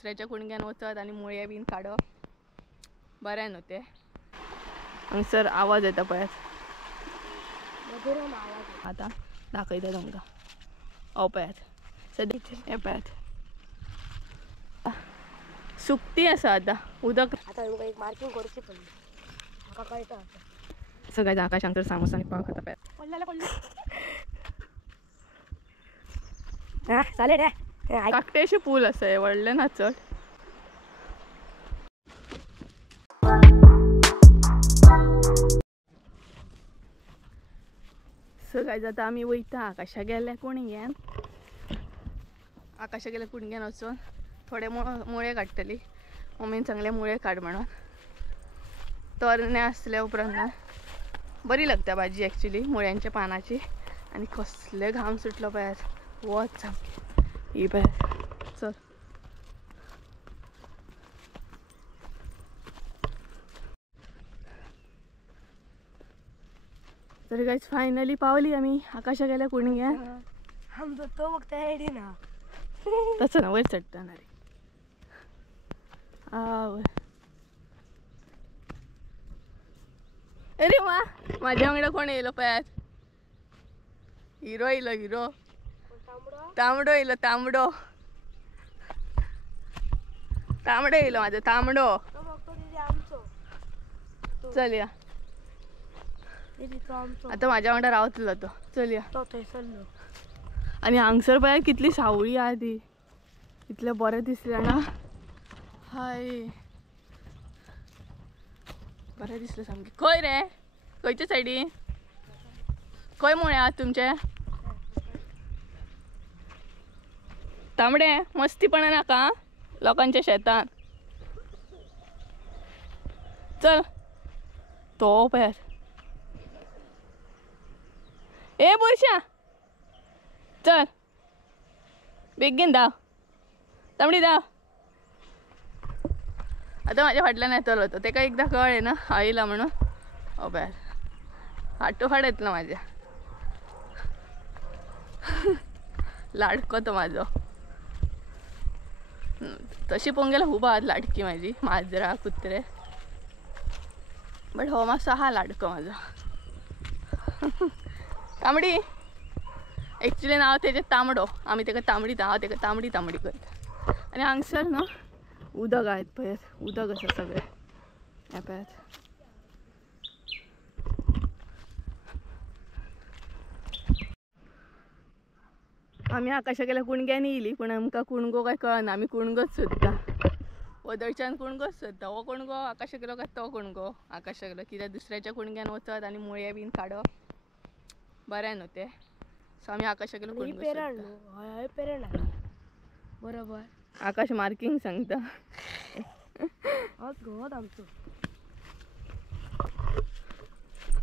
दुसऱ्याच्या कुणग्यान वचत आणि मुळे बीन काढप बरें न्हू ते. हांगसर आवाज येता पळयात. आता दाखयता तुमकां. हो पळयात सद्या हे पळयात सुकती आसा आता उदक. आता एक मार्किंग करची पडली म्हाका कळटा आता. सगळ्यात आकाश हांगसर सामोसा पाव खाता पळयात. हा चालेल रे. काकटेशे पूल आसा हे व्हडले ना चड. सो गायज आता आमी वयता आकाशा गेल्या कुणग्यान. आकाशा गेल्या कुणग्यान वचून थोडे मुळे काडटली. मम्मीन सांगले मुळे काड म्हणून. तरणे आसल्या उपरांत बरी लागता भाजी ॲक्च्युली मुळ्यांच्या पानाची. आणि कसले घाम सुटलो पळयात वच सामकें ही पळयात. चल तर गायज फायनली पावली आमी आकाशा गेल्या कुणग्यान. आमचो तो बघता हेडी ना तसं ना वयर चडटना रे. अरे वा माझ्या वांगडा कोण येयलो पळयात. हिरो येयलो हिरो. तांबडो येयलो तांबडो. तांबडो येयलो माझो तांबडो. चल या आता माझ्या वांगडा रावतलो तो. चल या. आणि हांगसर पळयात कितली सावळी आहा ती. इतलें बरें दिसलें ना. हाय बरें दिसलें सामकें. खंय रे खंयच्या सायडीन खंय मुळे आहात तुमचे. तांबडे मस्तीपणा नाका लोकांच्या शेतान. चल तो पळयात. ए बुरशा चल बेगीन धांव तांबडी धांव. आता माझ्या फाटल्यान येतलो तो. तेका एकदां कळ्ळें ना आयला म्हणून. हो पळयात फाटोफाट येतलो माझ्या. लाडको तो माझो. तशी पळोवंक गेल्यार खूब आहात लाडकी माझी माजरां कुत्रे. बट हो मातसो आहा लाडको माझो. तांबडी ॲक्च्युली नाव तेजें तांबडो. आमी तेका तांबडी हांव तेका तांबडी तांबडी करता. आनी हांगसर न्हू उदक आहेत पळयात. उदक आसा सगळें हे पळयात. आमी आकाशा गेल्या कुणग्यांनी येयली पूण आमकां कुणगो काय कळना. आमी कुणगोच सोदता. वदळच्यान कुणगोच सोदता. हो कुणगो आकाशा गेलो काय तो कुणगो आकाशा गेलो. कित्याक दुसऱ्याच्या कुणग्यान वचत आनी मुळे बीन काडप बरें न्हू ते. सो आमी आकाशा गेलो कुणगो सोदता. बरोबर आकाश मार्किंग सांगता. घोत आमचो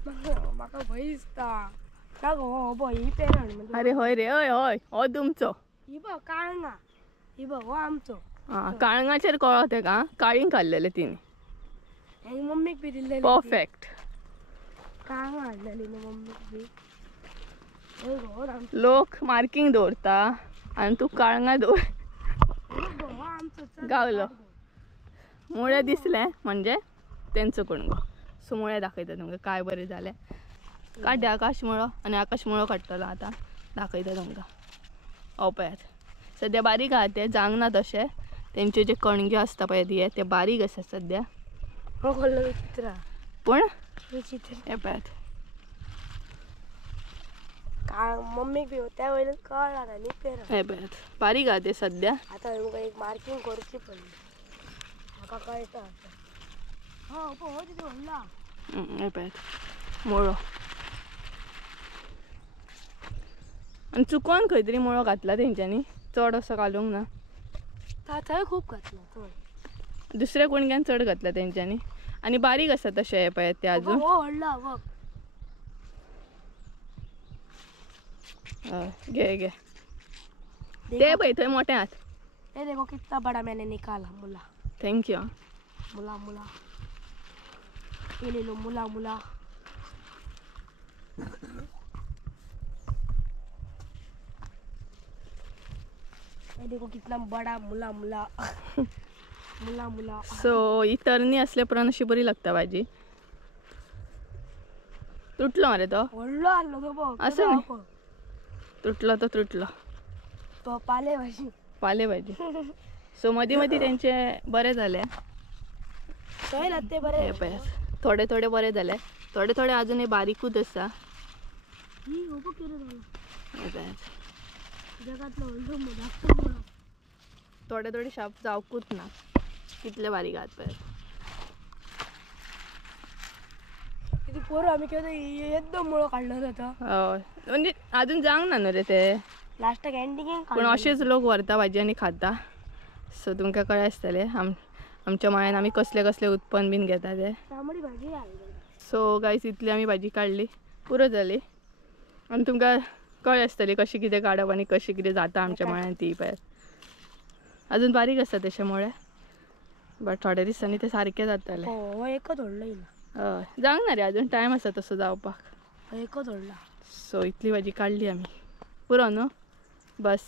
म्हाका भंय दिसता. का गो हो ही पेरण. अरे हय रे हय हय हो तुमचो. ही बघ काळंगा. ही बघ हो आमचो. हां काळंगाचेर कळो तेका काळींग काडलेलें तिणी. आनी मम्मीक बी दिल्लेली. परफेक्ट. काळंगा हाडलेली न्हू मम्मीक बी. लोक मार्किंग दवरता आनी तूं काळंगा दवर. गावलो मुळे दिसले म्हणजे तेंचो कुणगो. सो मुळे दाखयता तुमकां काय बरें जालें. काड्या आकाश मुळो आनी आकाश मुळो काडटलो आतां दाखयता तुमकां. हो पळयात सद्या बारीक आहा ते जांग ना तशें. तेंचे जे कणग्यो आसता पळय ते बारीक आसा सद्या. विचित्र पूण विचित्र हे पळयात मम्मीक बी त्या वेळेला कळला ना न्ही पेरण. हे पळयात बारीक आहा ते सद्या. आता म्हाका एक मार्किंग करची पडली म्हाका कळटा आता. हो पळय तिथे व्हडला. हे पळयात मुळो. आनी चुकोन खंय तरी मुळो घातला तेंच्यांनी. चड असो घालूंक ना. थंय खूब घातला चड. दुसऱ्या कुणग्यान चड घातला तेंच्यांनी. आनी बारीक आसा तशें हे पळयात ते आजून. हो व्हडला बघ. घे घे ते पळय थंय मोठे आहात. ये देखो कितना बड़ा मैंने निकाला मुला. Thank you. मुला मुला ये ले लो मुला मुला. ये देखो कितना बड़ा मुला मुला मुला मुला. सो ही तरणी असल्यापर्यंत अशी बरी लागता भाजी. तुटलो अरे तो व्हडलो आलो तो बघ. असं नाही. तुटलो तो तुटलो. तो पाले भाजी. पालेभाजी. सो मध्ये मध्ये त्यांचे बरे झाले. काय लागते बरे. हे पळय. थोडे थोडे बरे झाले. थोडे थोडे अजूनही बारीकूच असा. ही ओपो केलं झालं. जगातलं व्हडलो मुला. थोडे थोडे शाप जावकूच ना. कितले बारीक आहात पळय. किती पोरं आम्ही केलं एकदम मुळं काढलं होतं. म्हणजे अजून जांग ना रे ते. लास्ट एंडिंग पण असेच लोक व्हरता भाजी आणि खाता. सो तुमका कळ्ळें आसतलें आमच्या मळ्यान आमी कसले कसले उत्पन्न बीन घेता ते. तांबडी भाजी सो गायस इतली आमी भाजी काडली. पुरो जाली. आनी तुमकां कळ्ळें आसतलें कशी कितें काडप आनी कशी कितें जाता आमच्या मळ्यान ती पळय. अजून बारीक आसता तेच्यामुळे बट थोड्या दिसांनी ते सारकें जातलें. हो एकच व्हडलो येईल. हय जावंक ना रे अजून टायम आसा तसो जावपाक. एकच व्हडला. सो इतली भाजी काडली आमी. पुरो न्हू बस.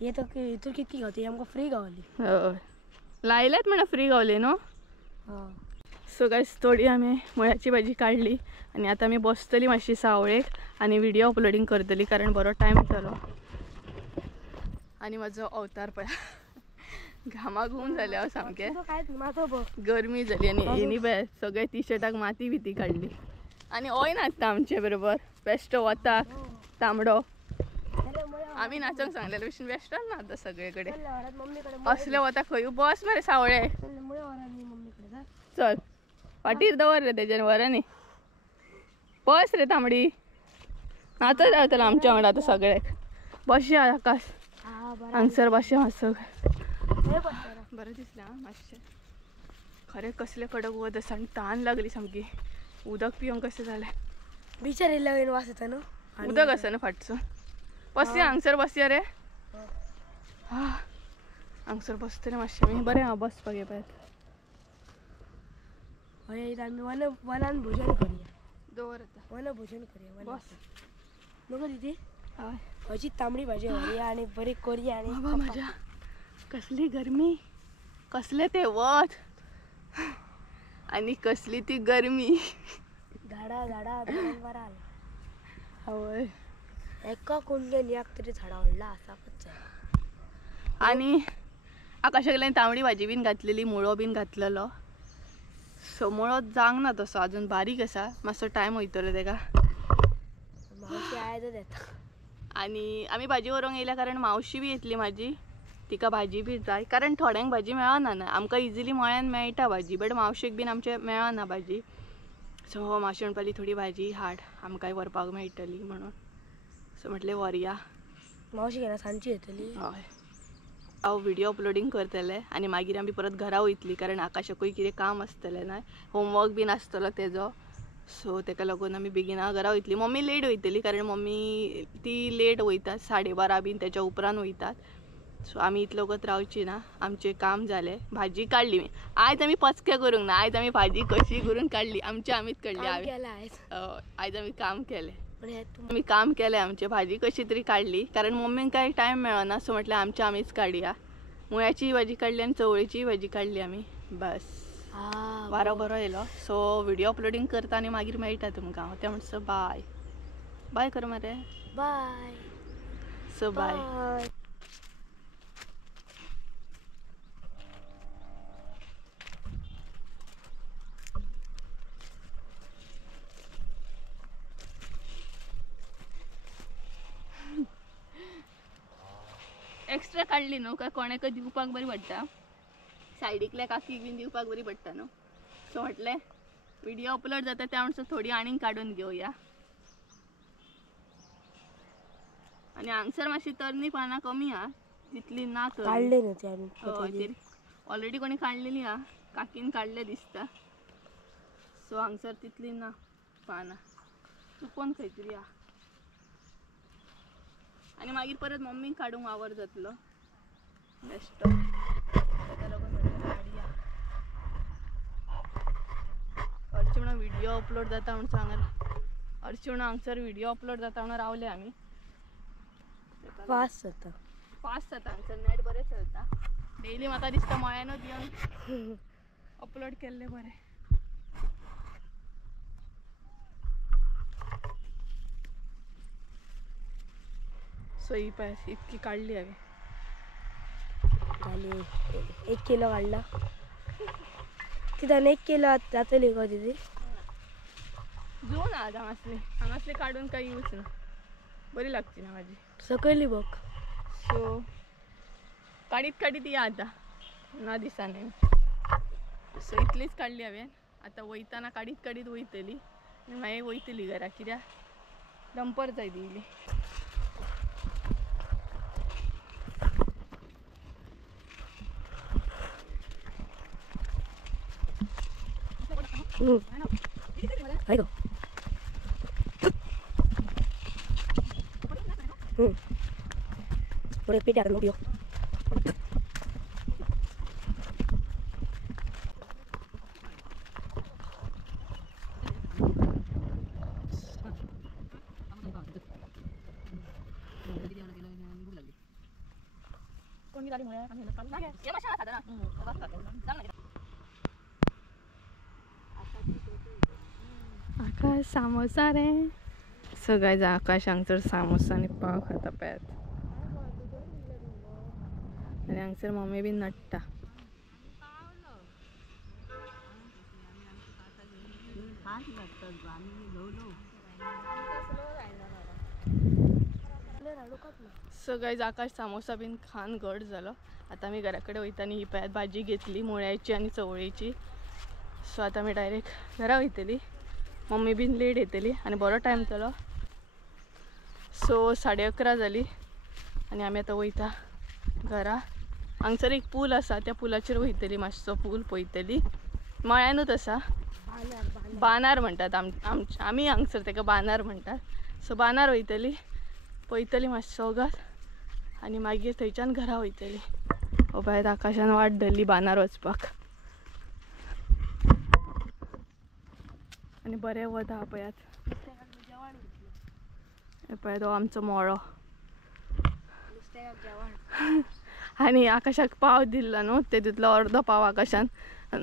हे तर इथून कितकी गावती आमकां फ्री गावली. हय लायल्यात म्हणा फ्री गावले न्हू. सो गायस थोडी आमी मुळ्याची भाजी काडली आनी आतां आमी बसतली मातशी सावळेक आनी व्हिडिओ अपलोडींग करतली कारण बरो टायम जालो. आनी म्हाजो अवतार पळय घामाक ऊन जालें हांव सामकें. काय माझं बघ गरमी जाली आनी हेणी पळय सगळे टी शर्टाक माती बिती काडली. आनी होय नाचता आमचे बरोबर बेश्टो वता तांबडो. आमी नाचोंक सांगलेले भशेन बेश्टोच नाचता सगळे कडेन. असले वता खंय बस मरे सावळे. चल फाटीर दवर रे तेजेन वरांनी. बस रे तांबडी. नाचत रावतलो आमच्या वांगडा आतां सगळे. बसया आकाश हांगसर बसया मातसो. बरें दिसलें आं मातशें. खरें कसलें कडक वत आसा आनी तान लागली सामकी. उदक पिवंक कशें जालें. बिचार येयल्या वयन वास येता न्हू. उदक आसा न्हू फाटसून. बसया हांगसर बसया रे. हांगसर बसतलें मातशें आमी. बरें हांव बसपाक येता. हय आमी वनान भोजन करूया. दवर आतां वन भोजन करूया. बस. नको दिदी हय हयची तांबडी भाजी व्हरया आनी बरी करूया. आनी बाबा म्हज्या कसली गरमी कसले ते वत आनी कसली ती गरमी. झाडा झाडा बरा. हय एका कुंडल्यान एक तरी झाडा व्हडला आसाकच जाय. आनी आकाशाक तांबडी भाजी बीन घातलेली मुळो बीन घातलेलो. सो मुळो जावंक ना तसो अजून बारीक आसा. मातसो टायम वयतलो तेका. मावशी आयज येता. आनी आमी भाजी व्हरोंक येयल्या कारण मावशी बी येतली म्हाजी. तिका भाजी बी जाय कारण थोड्यांक भाजी मेळना ना. आमकां इजिली मळ्यान मेळटा भाजी बट मावशेक बीन आमचे मेळना भाजी. सो मावशी म्हणपाली थोडी भाजी हाड आमकांय व्हरपाक मेळटली म्हणून. सो म्हटलें व्हरया. मावशी घेना सांजची येतली. हय हांव व्हिडिओ अपलोडींग करतलें आनी मागीर आमी परत घरा वयतली कारण आकाशाकूय कितें काम आसतलें ना. होमवर्क बीन आसतलो तेजो. सो तेका लागून आमी बेगिना घरा वयतली. मम्मी लेट वयतली कारण मम्मी ती लेट वयतात 12:30 बीन तेच्या उपरांत वयतात. सो आमी इतलो वगत रावची ना. आमचें काम जालें. भाजी काडली आयज आमी पचके करूंक ना. आयज आमी भाजी कशी करून काडली आमीच काडली. आयज आमी काम केलें. आमी काम केलें आमचें. भाजी कशी तरी काडली कारण मम्मीक कांय टायम मेळना. सो म्हटलें आमीच काडया. मुळ्याची भाजी काडली आनी चवळीची भाजी काडली आमी. बस वारो बरो येयलो. सो व्हिडिओ अपलोडींग करता आनी मागीर मेळटा तुमकां. हांव तें म्हणसो बाय बाय कर मरे. बाय. So bye. एक्स्ट्रा काडली न्हू काय कोणाक दिवपाक बरी पडटा. सायडीकल्या काकीक बीन दिवपाक बरी पडटा न्हू. सो म्हटलें व्हिडिओ अपलोड जाता त्या म्हणसर थोडी आनीक काडून घेवया. आनी हांगसर मातशी तरणी पानां कमी हा तितली ना. काडले न्हू ते आमी. ऑलरेडी कोणी काडलेली हा. काकीन काडले दिसता. सो हांगसर तितली ना पानां. चुकोन खंय तरी हा. आनी मागीर परत मम्मीक काडूंक वावर जातलो बेश्टो. ताका लागून म्हटलें काडया. हरशीं म्हणून व्हिडिओ अपलोड जाता म्हणून सांगला. हरशीं म्हणून हांगसर व्हिडिओ अपलोड जाता म्हणून रावले आमी. फास्ट जाता. फास्ट जाता हांगसर नेट बरें चलता. डेली म्हाका दिसता मळ्यानूच येवन अपलोड केल्ले बरें. सो ही पळय इतकी काढली हांवें. झाली 1 किलो काढला. तिथं 1 किलो जातली गो तिथे. घेऊन आज हांगासली काढून काही यूज ना. बरी लागची ना माझी. सकयली बघ. सो काढीत या आता ना दिसाने. सो इतलीच काढली हांवें. आता वयताना काढीत वयतली आनी मागीर वयतली घरा कित्याक डंपर जाय दिली. Ahí go. Por el pie ya no vio. आकाश सामोसा रे. सो गायज आकाश हांगसर सामोसा आनी पाव खाता पळयात. आनी हांगसर मम्मी बीन नडटा. सो गायज आकाश सामोसा बीन खान घट जालो. आता आमी घरा कडेन वयतानी. ही पळयात भाजी घेतली मुळ्याची आनी चवळीची. सो आता आमी डायरेक्ट घरा वयतली. मम्मी बीन लेट येतली आनी बरो टायम जालो. सो 11:30 जाली आनी आमी आतां वयता घरा. हांगसर एक पूल आसा त्या पुलाचेर वयतली. मातसो पूल पळयतली. मळ्यानूच आसा. बानार म्हणटात आमी हांगसर ताका बानार म्हणटात. सो बानार वयतली पळयतली मातसो वगत आनी मागीर थंयच्यान घरा वयतली. हो पळयात आकाशान वाट धरली बानार वचपाक. आनी बरें वत आहा पळयात. हे पळयात हो आमचो मळो. आनी आकाशाक पाव दिल्लो न्हू तेतूंतलो अर्दो पाव आकाशान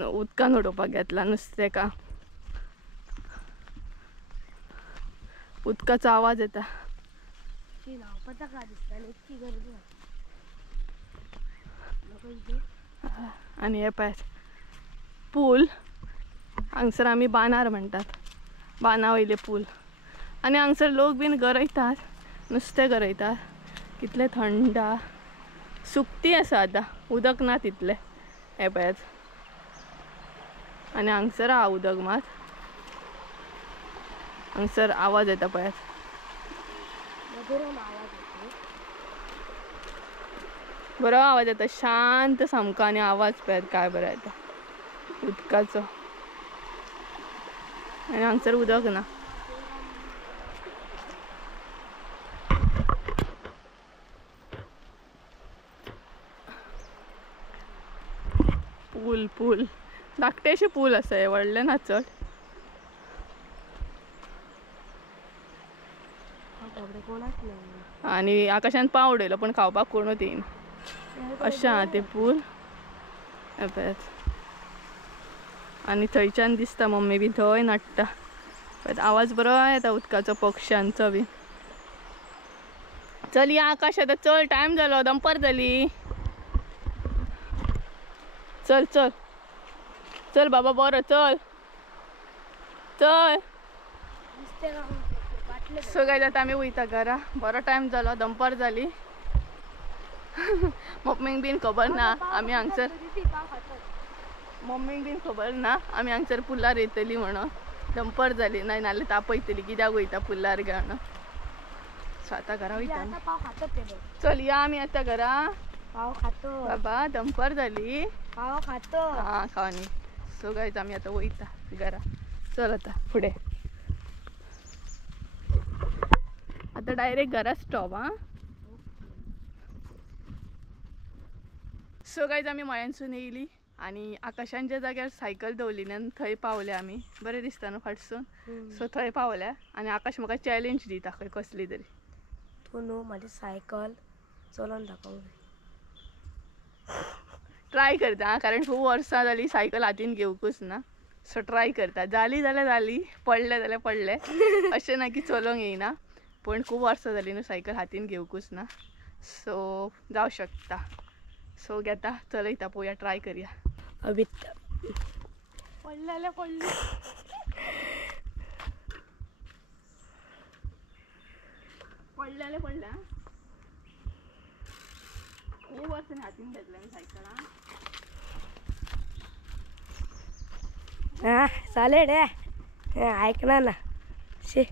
उदकान उडोवपाक घेतला नुस्तेका. उदकाचो आवाज येता. आनी हे पळयात पूल. हांगसर आमी बानार म्हणटात. बाना वयले पूल. आनी हांगसर लोक बीन गरयतात नुस्तें गरयतात. कितले थंड. सुकती आसा आतां उदक ना तितलें. हे पळयात आनी हांगसर आहा उदक मात. हांगसर आवाज येता पळयात. बरो आवाज येता शांत सामको. आनी आवाज पळयात काय बरो येता उदकाचो. आनी हांगसर उदक ना. पूल धाकटेशे पूल आसा हे व्हडले ना चड. आनी आकाशान पाव उडयलो पण खावपाक कोणूच येयना. अशें आहा ते पूल. हे पळयात आनी थंयच्यान दिसता मम्मी बी थंय नडटा. आवाज बरो येता उदकाचो पक्ष्यांचो बी. चल या आकाश आतां चल टायम जालो. दनपार जाली. चल चल चल बाबा बरो चल चल. सो गायज आतां आमी वयता घरा. बरो टायम जालो. दनपार जाली. मम्मीक बीन खबर ना आमी हांगसर. मम्मीक बीन खबर ना आमी हांगसर पुलार येतली म्हणून. दनपार जाली नाल्यार तापयतली कित्याक वयता पुलार घे म्हणून. सो आतां घरा वयता. चल या आमी आतां घरा. पाव खातो बाबा दनपार जाली. पाव खातो. हां खावनी. सो गायज आमी आतां वयता घरा. चल आतां फुडें. आतां डायरेक्ट घरा स्टॉप. हां सो गायज आमी मळ्यांसून येयली आनी आकाशान ज्या जाग्यार सायकल दवरली थंय पावले आमी. बरें दिसता न्हू फाटसून. सो थंय पावल्या आनी आकाश म्हाका चॅलेंज दिता खंय कसली तरी. तूं न्हू म्हाजी सायकल चलोन दाखव ट्राय करता हा, कारण खूप वर्सां जाली सायकल हातीन घेवकूच ना. सो ट्राय करता, जाली जाल्यार जाली, पडले जाल्यार पडले. अशें ना की चलोंक येयना, पण खूप वर्सां जाली न्हू सायकल हातीन घेवकूच ना. सो जावं शकता. सो घेता चलयता, पळोवया, ट्राय करया. अभित पडले जाल्यार पडले. पडले जाल्यार पडले हा. खूप वर्सांनी हातीन घेतल्या न्हू सायकल हा. हा चालेल रे ऐकणार ना शे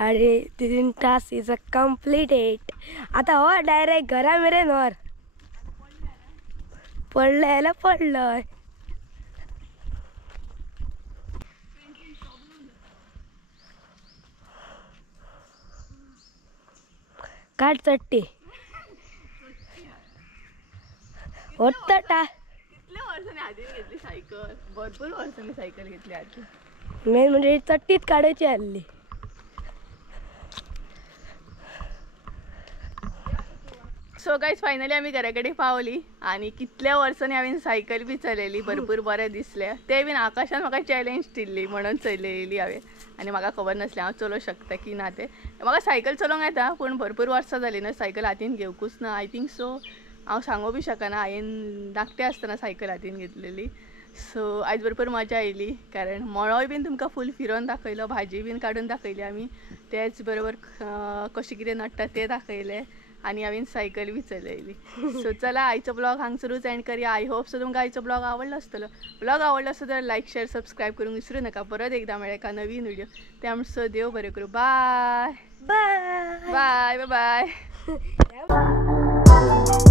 अरे 3 task is a completed. आता हो डायरेक्ट घरा मेरेन वर पडलं पडलंय. काट चट्टी होता टा कितल्या वर्सांनी हातीन घेतली सायकल? भरपूर वर्सांनी सायकल घेतली हातीन. मेन म्हणजे चट्टीत काढायची हल्ली. सो गाईज फायनली आम्ही घराकडे पावली आणि कितल्या वर्सांनी हांवें सायकल बी चलयली, भरपूर बरें दिसलें. ते बीन आकाशान म्हाका चॅलेंज दिल्ली म्हणून चलयली हांवें, आनी म्हाका खबर नासलें हांव चलोवंक शकता की ना तें. म्हाका सायकल चलोवंक येता, पूण भरपूर वर्सां जालीं न्हू सायकल हातीन घेवकूच ना. आय थिंक सो हांव सांगूं बी शकना, हांवें धाकटें आसतना सायकल हातीन घेतलेली. सो आयज भरपूर मजा आयली, कारण मळोय बीन तुमकां फूल फिरोवन दाखयलो, भाजी बीन काडून दाखयली आमी, तेच बरोबर कशें कितें नडटा तें दाखयलें, आणि हांवें सायकल बी चलयली. सो चला आयचो ब्लॉग हांगसरूच एंड करया. आय होप सो तुमकां आयचो ब्लॉग आवडलो आसतलो. ब्लॉग आवडलो आसत तर लायक शेअर सबस्क्राईब करूंक विसरू नका. परत एकदा मेळ्या एका नवीन व्हिडिओ. ते आमचो देव बरें करूं. Bye bye bye bye bye.